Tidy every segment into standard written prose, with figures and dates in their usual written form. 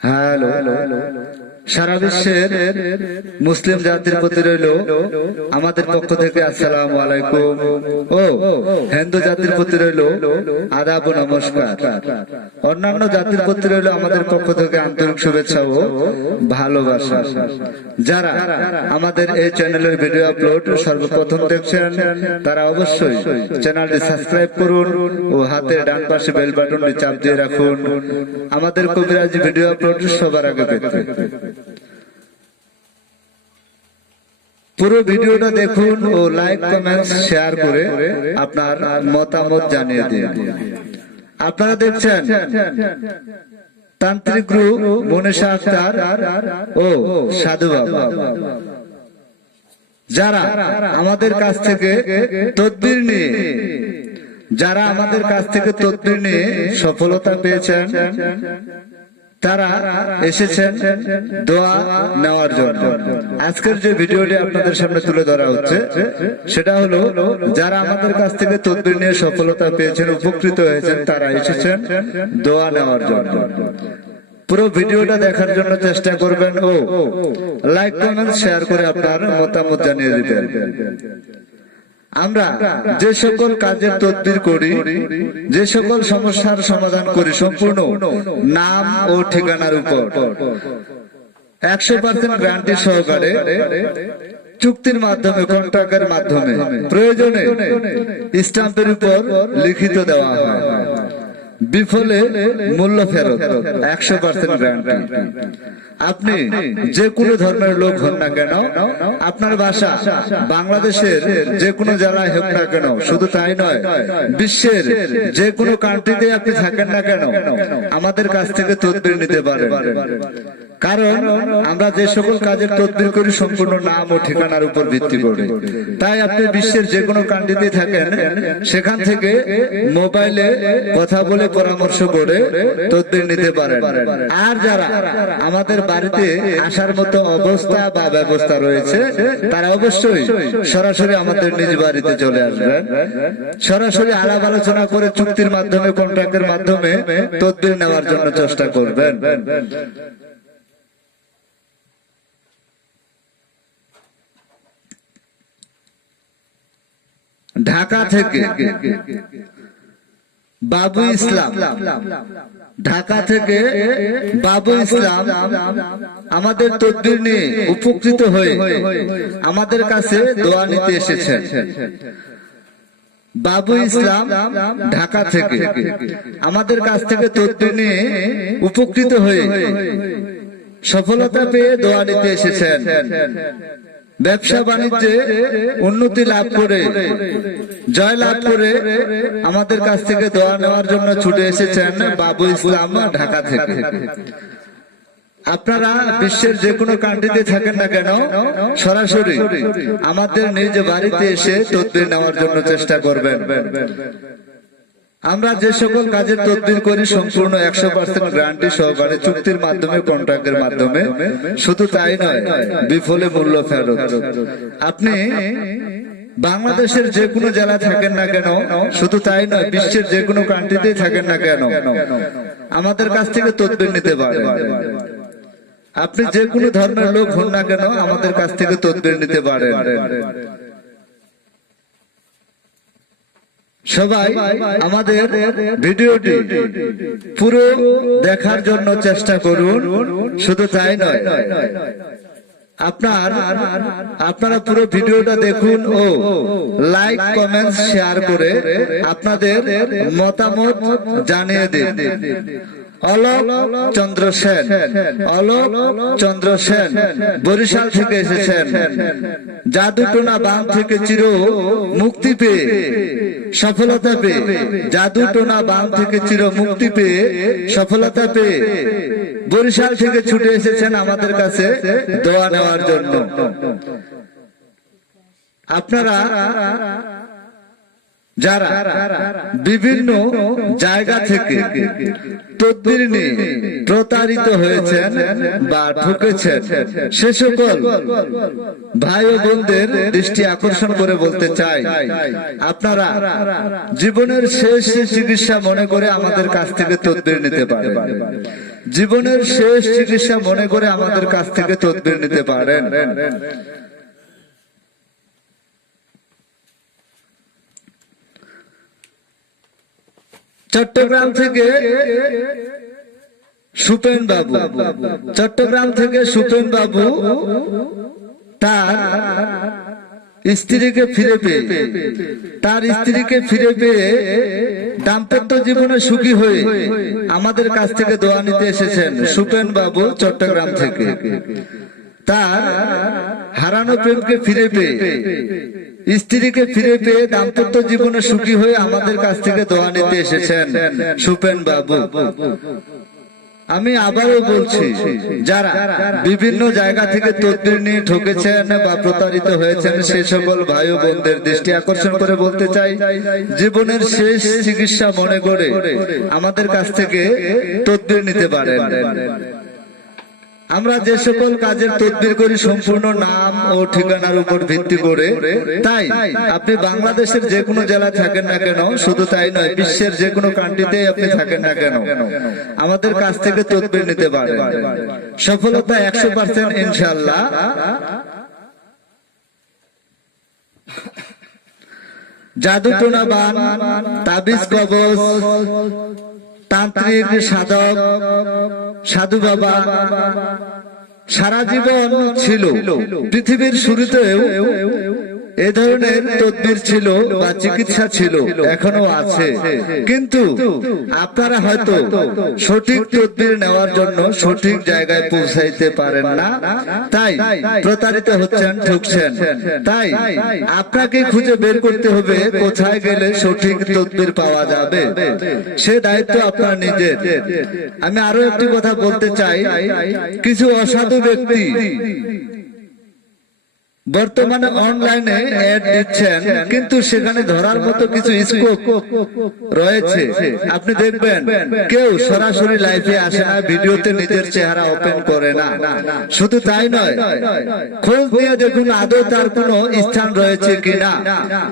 Hello, সারা বিশ্বের মুসলিম জাতির প্রতি রইল আমাদের পক্ষ থেকে আসসালামু আলাইকুম। ও হিন্দু জাতির প্রতি রইল আদাব ও নমস্কার। অন্যান্য জাতির প্রতি রইল আমাদের পক্ষ থেকে আন্তরিক শুভেচ্ছা ও ভালোবাসা। যারা আমাদের এই চ্যানেলের ভিডিও আপলোড সর্বপ্রথম দেখছেন তারা অবশ্যই চ্যানেলটি সাবস্ক্রাইব করুন ও হাতের ডান পাশে বেল বাটনটি চাপ দিয়ে রাখুন আমাদের কবিরাজি ভিডিও আপলোড সবার আগে পেতে। পুরো ভিডিওটা দেখুন ও লাইক কমেন্ট শেয়ার করে আপনার মতামত জানিয়ে দিন। আপনারা দেখছেন তান্ত্রিক গ্রুপ মনীষা আক্তার ও সাধু বাবা, যারা আমাদের কাছ থেকে তদবির নিয়ে সফলতা পেয়েছেন, তারা এসেছেন দোয়া নেওয়ার জন্য। আজকের যে ভিডিওটি আপনাদের সামনে তুলে ধরা হচ্ছে সেটা হলো যারা আমাদের কাছ থেকে তদবির নিয়ে সফলতা পেয়েছেন, উপকৃত হয়েছেন, তারা এসেছেন দোয়া নেওয়ার জন্য। পুরো ভিডিওটা দেখার জন্য চেষ্টা করবেন ও লাইক কমেন্ট শেয়ার করে আপনার মতামত জানিয়ে দিবেন। আমরা যে সকল কাজের তদবির করি, যে সকল সমস্যার সমাধান করি, সম্পূর্ণ নাম ও ঠিকানার উপর 100% গ্যারান্টি সহকারে চুক্তির মাধ্যমে, কন্ট্রাক্টের মাধ্যমে, প্রয়োজনে স্ট্যাম্পের উপর লিখিত দেওয়া হয়। বিফলে মূল্য ফেরত, 100% গ্যারান্টি। আপনি যে কোনো ধর্মের লোক হন না কেন, আপনার বাসা বাংলাদেশের যে কোনো জেলায় হোক না কেন, শুধু তাই নয়, বিশ্বের যে কোনো কান্ট্রিতে আপনি থাকেন না কেন, আমাদের কাছ থেকে তদবির নিতে পারেন। কারণ আমরা যে সকল কাজের তদবির করি সম্পূর্ণ নাম ও ঠিকানার উপর ভিত্তি করে। তাই আপনি বিশ্বের যে কোনো কান্ট্রিতে থাকেন, সেখান থেকে মোবাইলে কথা বলে পরামর্শ করে তদবির নিতে পারেন। আর যারা আমাদের বাড়িতে আসার মতো অবস্থা বা ব্যবস্থা রয়েছে, তারা অবশ্যই সরাসরি আমাদের নিজ বাড়িতে চলে আসবেন। সরাসরি আলাপ আলোচনা করে চুক্তির মাধ্যমে, কন্ট্রাক্টের মাধ্যমে তদবির নেওয়ার জন্য চেষ্টা করবেন। ঢাকা থেকে বাবু ইসলাম, ঢাকা থেকে বাবু ইসলাম আমাদের তদবির নিয়ে উপকৃত হয়ে আমাদের কাছে দোয়া নিতে এসেছেন। বাবু ইসলাম ঢাকা থেকে আমাদের কাছ থেকে তদবির নিয়ে উপকৃত হয়ে সফলতা পেয়ে দোয়া নিতে এসেছেন। ব্যবসা বাণিজ্যে উন্নতি লাভ করে, জয় লাভ করে আমাদের কাছ থেকে দোয়া নেওয়ার জন্য ছুটে এসেছেন বাবু ইসলাম ঢাকা থেকে। আপনারা বিশ্বের যে কোনো কান্ট্রিতে থাকেন না কেন, সরাসরি আমাদের নিজ বাড়িতে এসে তদবির নেওয়ার জন্য চেষ্টা করবেন। আমরা যে সকল কাজের তদবির করি সম্পূর্ণ 100% গ্যারান্টি সহকারে চুক্তির মাধ্যমে, কন্ট্রাক্টের মাধ্যমে। শুধু তাই নয়, বিফলে মূল্য ফেরত। আপনি বাংলাদেশের যে কোনো জেলা থাকেন না কেন, শুধু তাই নয়, বিশ্বের যে কোনো কান্ট্রিতেই থাকেন না কেন, আমাদের কাছ থেকে তদবির নিতে পারেন। আপনি যে কোনো ধর্মের লোক হন না কেন, আমাদের কাছ থেকে তদবির নিতে পারেন। সবাই আমাদের ভিডিওটি পুরো দেখার জন্য চেষ্টা করুন। শুধু তাই নয়, আপনারা পুরো ভিডিওটা দেখুন ও লাইক কমেন্ট শেয়ার করে আপনাদের মতামত জানিয়ে দিন। অলোক চন্দ্র সেন, অলোক চন্দ্র সেন বরিশাল থেকে এসেছেন। জাদুটোনা বাম থেকে চির মুক্তি পেয়ে, সফলতা পেয়ে, জাদুটোনা বাম থেকে চির মুক্তি পেয়ে, সফলতা পেয়ে বরিশাল থেকে ছুটে এসেছেন আমাদের কাছে দোয়া নেওয়ার জন্য। আপনারা যারা বিভিন্ন জায়গা থেকে তদবির নিয়ে প্রতারিত হয়েছেন বা ঠকেছেন, সে সকল ভাই ও বোনদের দৃষ্টি আকর্ষণ করে বলতে চাই, আপনারা জীবনের শেষ চিকিৎসা মনে করে আমাদের কাছ থেকে তদবির নিতে পারেন। জীবনের শেষ চিকিৎসা মনে করে আমাদের কাছ থেকে তদবির নিতে পারেন। চট্টগ্রাম থেকে সুপেন বাবু, চট্টগ্রাম থেকে সুপেন বাবু তার স্ত্রীকে ফিরে পেয়ে দাম্পত্য জীবনে সুখী হয়ে আমাদের কাছ থেকে দোয়া নিতে এসেছেন। সুপেন বাবু চট্টগ্রাম থেকে তার হারানো প্রেমকে ফিরে পেয়ে, স্ত্রীকে ফিরে পেয়ে দাম্পত্য জীবনে সুখী হয়ে আমাদের কাছ থেকে দোয়া নিতে এসেছেন সুপেন বাবু। আমি আবারও বলছি, যারা বিভিন্ন জায়গা থেকে তদবির নিয়ে ঠকেছেন বা প্রতারিত হয়েছেন, সে সকল ভাই ও বোনদের দৃষ্টি আকর্ষণ করে বলতে চাই, জীবনের শেষ চিকিৎসা মনে করে আমাদের কাছ থেকে তদবির নিতে পারেন। আমরা যে সকল কাজের তদবির করি সম্পূর্ণ নাম ও ঠিকানার উপর ভিত্তি করে, তাই আপনি বাংলাদেশের যে কোনো জেলা থাকেন না কেন, শুধু তাই নয়, বিশ্বের যে কোনো কান্ট্রিতে আপনি থাকেন না কেন, আমাদের কাছ থেকে তদবির নিতে পারেন। সফলতা 100% ইনশাআল্লাহ। জাদু টোনা বান, তাবিজ কবজ, তান্ত্রিক, সাধক, সাধু বাবা সারা জীবন ছিল। পৃথিবীর শুরুতেও এ ধরনের তদবির ছিল বা চিকিৎসা ছিল, এখনো আছে, কিন্তু আপনারা হয়তো সঠিক তদবির নেওয়ার জন্য সঠিক জায়গায় পৌঁছাইতে পারেন না, তাই প্রতারিত হচ্ছেন, ঠকছেন। তাই আপনাকে খুঁজে বের করতে হবে কোথায় গেলে সঠিক তদবির পাওয়া যাবে, সে দায়িত্ব আপনার নিজের। আমি আরো একটি কথা বলতে চাই, কিছু অসাধু ব্যক্তি বর্তমানে অনলাইনে অ্যাড দিচ্ছেন, কিন্তু সেখানে ধরার মতো কিছু স্কোপ রয়েছে। আপনি দেখবেন কেউ সরাসরি লাইভে আসে না, ভিডিওতে নিজের চেহারা ওপেন করে না। শুধু তাই নয়, খোঁজ নিয়ে দেখুন আদৌ তার কোনো স্থান রয়েছে কিনা,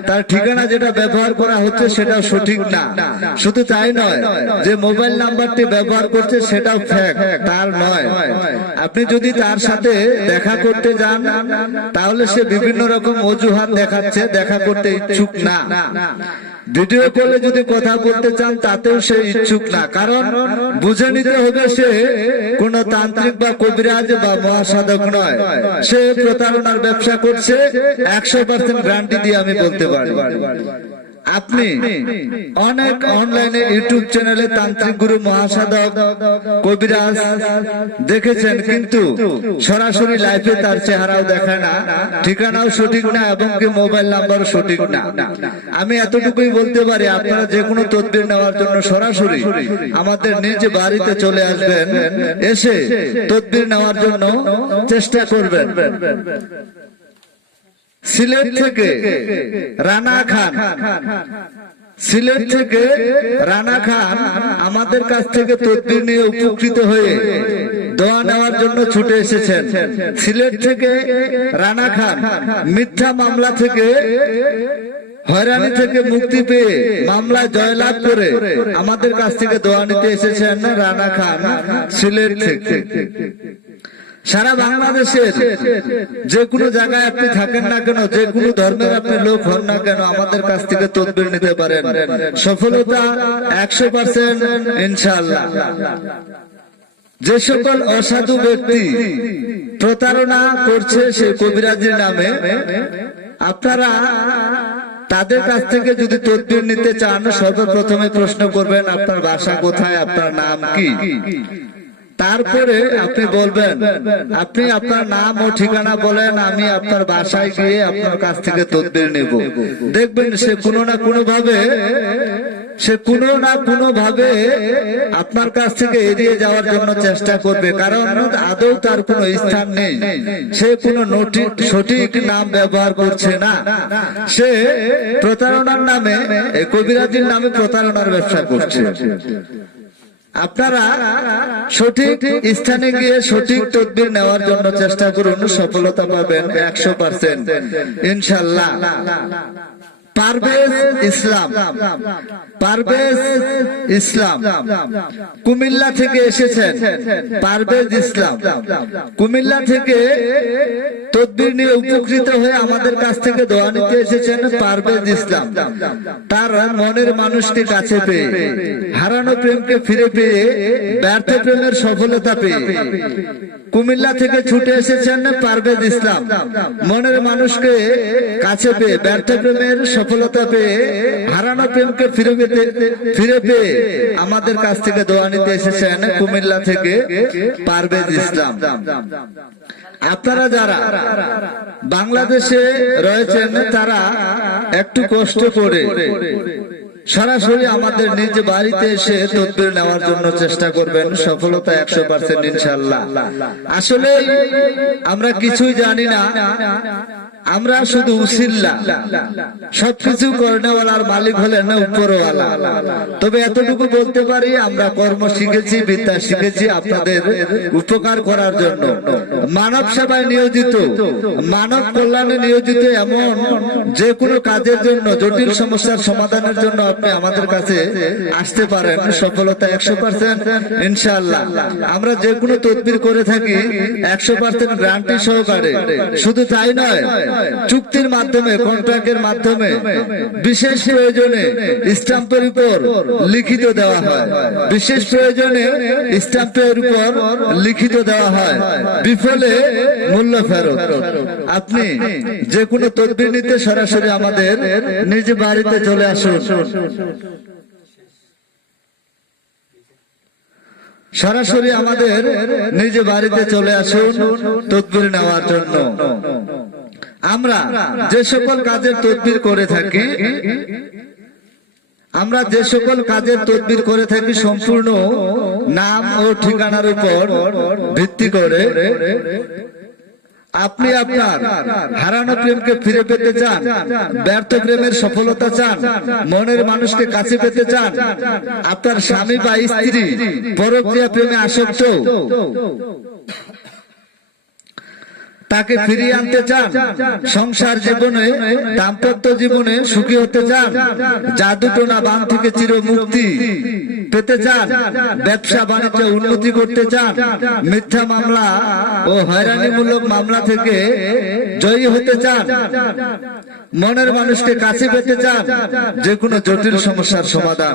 তার ঠিকানা যেটা ব্যবহার করা হচ্ছে সেটাও সঠিক না। শুধু তাই নয়, যে মোবাইল নাম্বারটি ব্যবহার করছে সেটাও ফেক, তার নয়। আপনি যদি তার সাথে দেখা করতে যান, তাহলে সে বিভিন্ন রকম অজুহাত দেখাচ্ছে, দেখা করতে ইচ্ছুক না। ভিডিও কলে যদি কথা বলতে চান, তাতেও সে ইচ্ছুক না, কারণ বুঝে নিতে হবে সে কোন তান্ত্রিক বা কবিরাজ বা মহাসাধক নয়, সে প্রতারণার ব্যবসা করছে। 100% গ্যারান্টি দিয়ে আমি বলতে পারি। আপনি অনেক অনলাইনে ইউটিউব চ্যানেলে তান্ত্রিক গুরু, মহাসাধক, কবিরাজ দেখেছেন, কিন্তু সরাসরি লাইভে তার চেহারাও দেখায় না, ঠিকানাও সঠিক না, এবং কি মোবাইল নাম্বারও সঠিক না। আমি এতটুকুই বলতে পারি, আপনারা যে কোনো তদবির নেওয়ার জন্য সরাসরি আমাদের নিজ বাড়িতে চলে আসবেন, এসে তদবির নেওয়ার জন্য চেষ্টা করবেন। সিলেট থেকে রানা খান, সিলেট থেকে রানা খান আমাদের কাছ থেকে তদবির নিয়ে উপকৃত হয়ে দোয়া নেওয়ার জন্য ছুটে এসেছেন। সিলেট থেকে রানা খান মিথ্যা মামলা থেকে, হয়রানি থেকে মুক্তি পেয়ে মামলায় জয়লাভ করে আমাদের কাছ থেকে দোয়া নিতে এসেছেন রানা খান সিলেট থেকে। সারা বাংলাদেশের যে কোনো জায়গায় আপনি থাকেন না কেন, যে কোনো ধর্মের আপনি লোক হন না কেন, আমাদের কাছ থেকে তদবির নিতে পারেন। সফলতা 100% ইনশাআল্লাহ। যে সকল অসাধু ব্যক্তি প্রতারণা করছে সে কবিরাজের নামে, আপনারা তাদের কাছ থেকে যদি তদবির নিতে চান, সর্বপ্রথমে প্রশ্ন করবেন আপনার বাসা কোথায়, আপনার নাম কি। তারপরে আপনি বলবেন, আপনি আপনার নাম ও ঠিকানা বলেন, আমি আপনার বাসায় গিয়ে আপনার কাছ থেকে তদবির নেব। দেখবেন সে কোনো না কোনো ভাবে সে কোনো না কোনো ভাবে আপনার কাছ থেকে এড়িয়ে যাওয়ার জন্য চেষ্টা করবে, কারণ আদৌ তার কোনো স্থান নেই, সে কোনো সঠিক নাম ব্যবহার করছে না, সে প্রতারণার নামে, কবিরাজির নামে প্রতারণার ব্যবসা করছে। আপনারা সঠিক স্থানে গিয়ে সঠিক তদবির নেওয়ার জন্য চেষ্টা করুন, সফলতা পাবেন 100% ইনশাআল্লাহ। পারভেজ ইসলাম, পারভেজ ইসলাম কুমিল্লা থেকে এসেছেন। পারভেজ ইসলাম কুমিল্লা থেকে তদবির নিয়ে উপকৃত হয়ে আমাদের কাছ থেকে দোয়া নিতে এসেছেন। পারভেজ ইসলাম তার মনের মানুষকে কাছে পেয়ে, হারানো প্রেমকে ফিরে পেয়ে, ব্যর্থ প্রেমের সফলতা পেয়ে কুমিল্লা থেকে ছুটে এসেছেন। পারভেজ ইসলাম মনের মানুষকে কাছে পেয়ে, ব্যর্থ প্রেমের সফলতা পেয়ে, হারানো প্রেমকে ফিরে পেয়ে আমাদের কাছ থেকে দোয়া নিতে এসেছেন কুমিল্লা থেকে পারভেজ ইসলাম। আপনারা যারা বাংলাদেশে রয়েছেন তারা একটু কষ্ট করে সরাসরি আমাদের নিজ বাড়িতে এসে তদবির নেওয়ার জন্য চেষ্টা করবেন, সফলতা 100% ইনশাআল্লাহ। আসলে আমরা কিছুই জানি না, আমরা শুধু উসিল্লা, সবকিছু করনেওয়ালার মালিক হলেন উপরওয়ালা। তবে এতটুকু বলতে পারি, আমরা কর্ম শিখেছি, বিদ্যা শিখেছি আপনাদের উপকার করার জন্য, মানব সেবায় নিয়োজিত, মানব কল্যাণে নিয়োজিত। এমন যে কোনো কাজের জন্য, জটিল সমস্যার সমাধানের জন্য আপনি আমাদের কাছে আসতে পারেন, সফলতা 100% ইনশাআল্লাহ। আমরা যে কোনো তদবির করে থাকি 100% গ্যারান্টি সহকারে। শুধু তাই নয়, চুক্তির মাধ্যমে, কন্ট্রাক্টের মাধ্যমে, বিশেষ প্রয়োজনে স্ট্যাম্পের উপর লিখিত দেওয়া হয়, বিশেষ প্রয়োজনে স্ট্যাম্পের উপর লিখিত দেওয়া হয়, বিফলে মূল্য ফেরত। আপনি যে কোনো তদবির নিতে সরাসরি আমাদের নিজ বাড়িতে চলে আসুন, সরাসরি আমাদের নিজ বাড়িতে চলে আসুন তদবির নেওয়ার জন্য। আমরা যে সকল কাজের তদবির করে থাকি, আমরা যে সকল কাজের তদবির করে থাকি সম্পূর্ণ নাম ও ঠিকানার উপর ভিত্তি করে। আপনি আপনার হারানো প্রেমকে ফিরে পেতে চান, ব্যর্থ প্রেমের সফলতা চান, মনের মানুষকে কাছে পেতে চান, আপনার স্বামী বা স্ত্রী পরকীয়া প্রেমে আসক্ত, তাকে ফিরিয়ে আনতে চান, সংসার জীবনে, দাম্পত্য জীবনে সুখী হতে চান, জাদুটোনা বান থেকে চির মুক্তি পেতে চান, ব্যবসা বাণিজ্য উন্নতি করতে চান, মিথ্যা মামলা ও হয়রানিমূলক মামলা থেকে জয়ী হতে চান, মনের মানুষকে কাছে পেতে চান, যে কোনো জটিল সমস্যার সমাধান,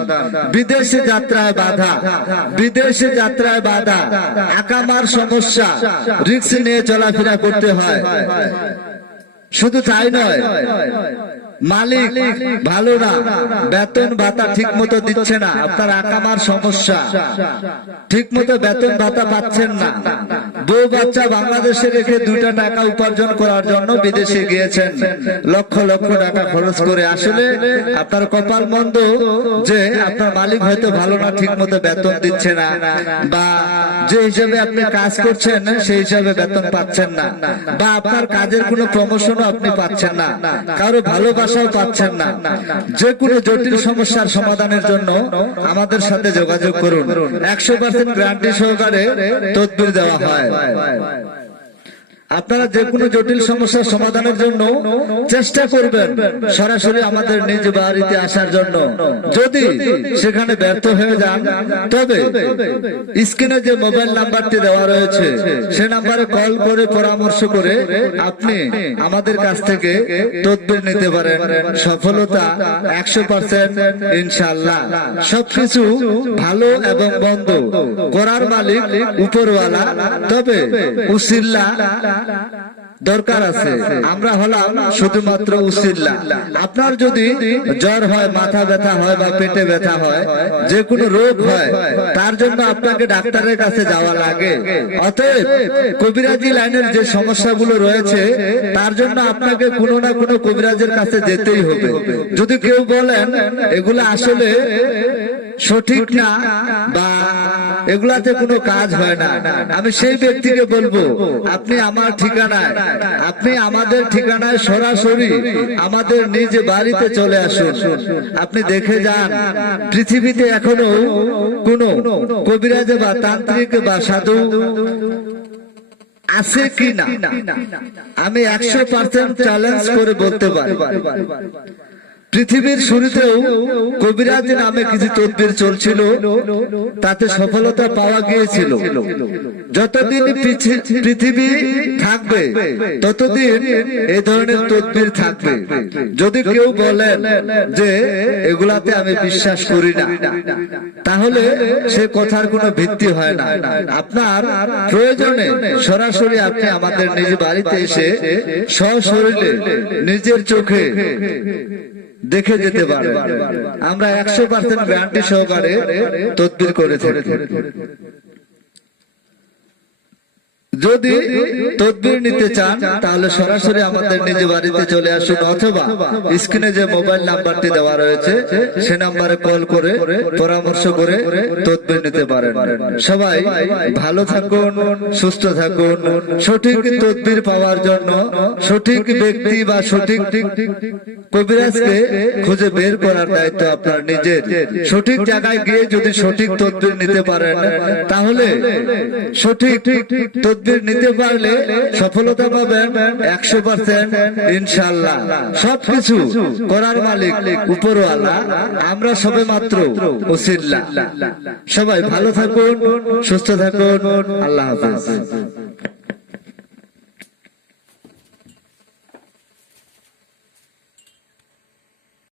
বিদেশে যাত্রায় বাধা, বিদেশে যাত্রায় বাধা, আকামার সমস্যা, রিস্ক নিয়ে চলাফেরা করতে হয়। শুধু তাই নয়, মালিক ভালো না, বেতন ভাতা ঠিক মতো দিচ্ছে না, আপনার আকামার সমস্যা, ঠিক মতো বেতন ভাতা পাচ্ছেন না, বউ বাচ্চা বাংলাদেশে রেখে 2টা টাকা উপার্জন করার জন্য বিদেশে গিয়েছেন, লক্ষ লক্ষ টাকা খরচ করে। আসলে আপনার কপাল মন্দ যে আপনার মালিক হয়তো ভালো না, ঠিক মতো বেতন দিচ্ছে না, বা যে হিসাবে আপনি কাজ করছেন সেই হিসাবে বেতন পাচ্ছেন না, বা আপনার কাজের কোনো প্রমোশনও আপনি পাচ্ছেন না, কারো ভালোবাসাও পাচ্ছেন না। যে কোনো জটিল সমস্যার সমাধানের জন্য আমাদের সাথে যোগাযোগ করুন, 100% গ্যারান্টি সহকারে তদবির দেওয়া হয়। আপনারা যে কোনো জটিল সমস্যার সমাধানের জন্য চেষ্টা করবেন সরাসরি আমাদের নিজ বাড়িতে আসার জন্য। যদি সেখানে ব্যর্থ হয়ে যান, তবে স্ক্রিনে যে মোবাইল নাম্বারটি দেওয়া রয়েছে সে নাম্বারে কল করে পরামর্শ করে আপনি আমাদের কাছ থেকে তদবির নিতে পারেন, সফলতা 100% ইনশাআল্লাহ। সবকিছু ভালো এবং বন্ধ করার মালিক উপরওয়ালা, তবে উসিল্লা দরকার আছে। আমরা হলাম শুধুমাত্র উসিলা। আপনার যদি জ্বর হয়, মাথা ব্যথা হয় বা পেটে ব্যথা হয়, যে কোনো রোগ হয়, তার জন্য আপনাকে ডাক্তারের কাছে যাওয়া লাগে। অতএব কবিরাজি লাইনের যে সমস্যাগুলো রয়েছে তার জন্য আপনাকে কোনো না কোনো কবিরাজের কাছে যেতেই হবে। যদি কেউ বলেন এগুলো আসলে সঠিক না বা এগুলাতে কোনো কাজ হয় না, আমি সেই ব্যক্তিকে বলবো আপনি আমার ঠিকানায়, আপনি আমাদের ঠিকানায় সরাসরি আমাদের নিজ বাড়িতে চলে আসুন। আপনি দেখে যান পৃথিবীতে এখনো কোনো কবিরাজ বা তান্ত্রিক বা সাধু আছে কি না, আমি 100% চ্যালেঞ্জ করে বলতে পারি। পৃথিবীর শুরুতেও কবিরাজ নামে কিছু তদবির চলছিল, তাতে সফলতা পাওয়া গিয়েছিল। যতদিন পৃথিবী থাকবে ততদিন এই ধরনের তদবির থাকবে। যদি কেউ বলেন যে এগুলাতে আমি বিশ্বাস করি না, তাহলে সে কথার কোনো ভিত্তি হয় না। আপনার প্রয়োজনে সরাসরি আপনি আমাদের নিজ বাড়িতে এসে সশরীরে নিজের চোখে দেখে যেতে পারে। আমরা 100% গ্যারান্টি সহকারে তদবির করে থাকি। যদি তদবির নিতে চান তাহলে সরাসরি আমাদের নিজ বাড়িতে চলে আসুন, অথবা স্ক্রিনে যে মোবাইল নাম্বারটি দেওয়া রয়েছে সে নাম্বারে কল করে পরামর্শ করে তদবির নিতে পারেন। সবাই ভালো থাকুন, সুস্থ থাকুন। সঠিক তদবির পাওয়ার জন্য সঠিক ব্যক্তি বা সঠিক কবিরাজকে খুঁজে বের করার দায়িত্ব আপনার নিজের। সঠিক জায়গায় গিয়ে যদি সঠিক তদবির নিতে পারেন তাহলে সঠিক তদবির নিতে পারলে সফলতা পাবেন 100% ইনশাআল্লাহ। সবকিছু করার মালিক উপরওয়ালা, আমরা সবে মাত্র ওসিলা। সবাই ভালো থাকুন, সুস্থ থাকুন। আল্লাহ হাফেজ।